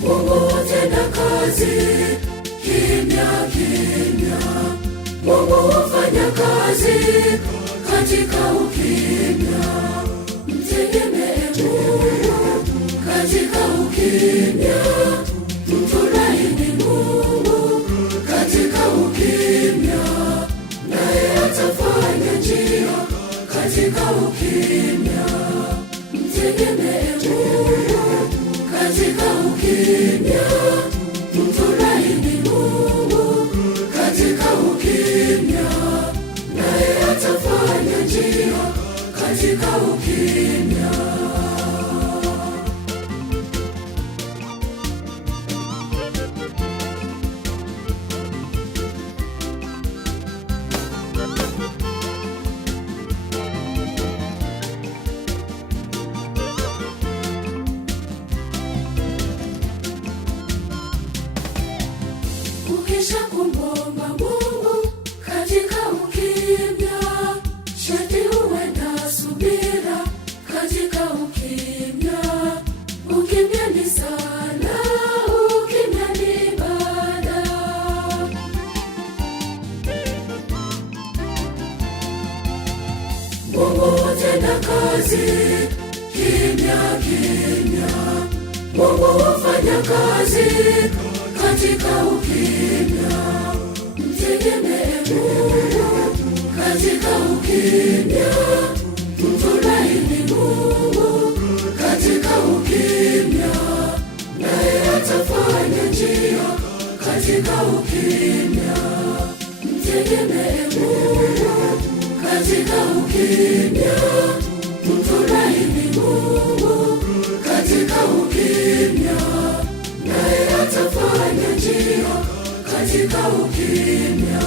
Mungu hutenda kazi kimya kimya. Mungu hufanya kazi katika ukimya. Mtegemee Mungu katika ukimya. Mtumaini Mungu katika ukimya, naye atafanya njia katika ukimya. Mtegemee Mungu katika ukimya. Mtumaini Mungu katika ukimya, naye atafanya njia katika ukimya. Ukisha kumwomba Mungu katika ukimya, sharti uwe na subira katika ukimya. Ukimya ni sala, ukimya ni ibada. Mungu hutenda kazi kimya kimya. Mungu hufanya kazi katika ukimya. Mtegemee Mungu katika ukimya. Mtumaini Mungu katika ukimya, naye atafanya njia katika ukimya. Mtegemee Mungu katika ukimya. Mtumaini Mungu katika ukimya, naye atafanya njia katika ukimya.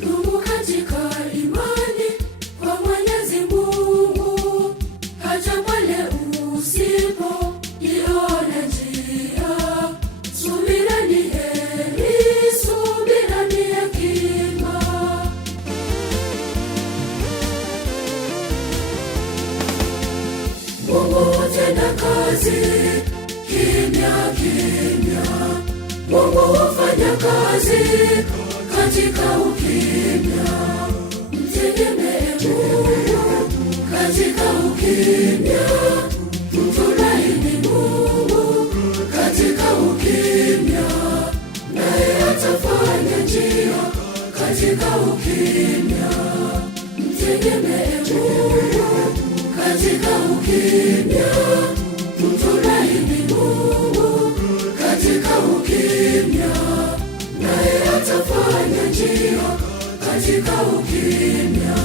Dumu katika imani kwa Mwenyezi Mungu, hata pale usipoiona njia. Subira ni heri, subira ni hekima. Mungu hutenda kazi kimya kimya. Mungu hufanya kazi katika ukimya. Mtegemee Mungu katika ukimya. Mtumaini Mungu katika ukimya, naye atafanya njia katika ukimya. Mtegemee Mungu katika ukimya. Mtumaini Mungu katika ukimya, naye atafanya njia katika ukimya.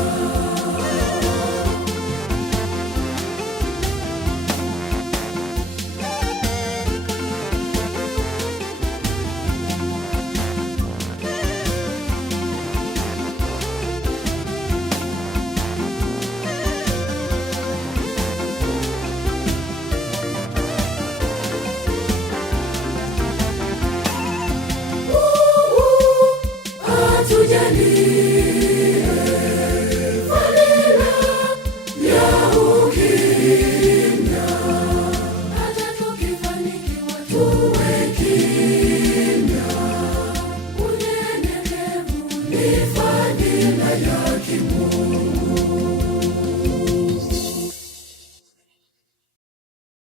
Tujalie fadhila ya ukimya, hata tukifanikiwa tuwe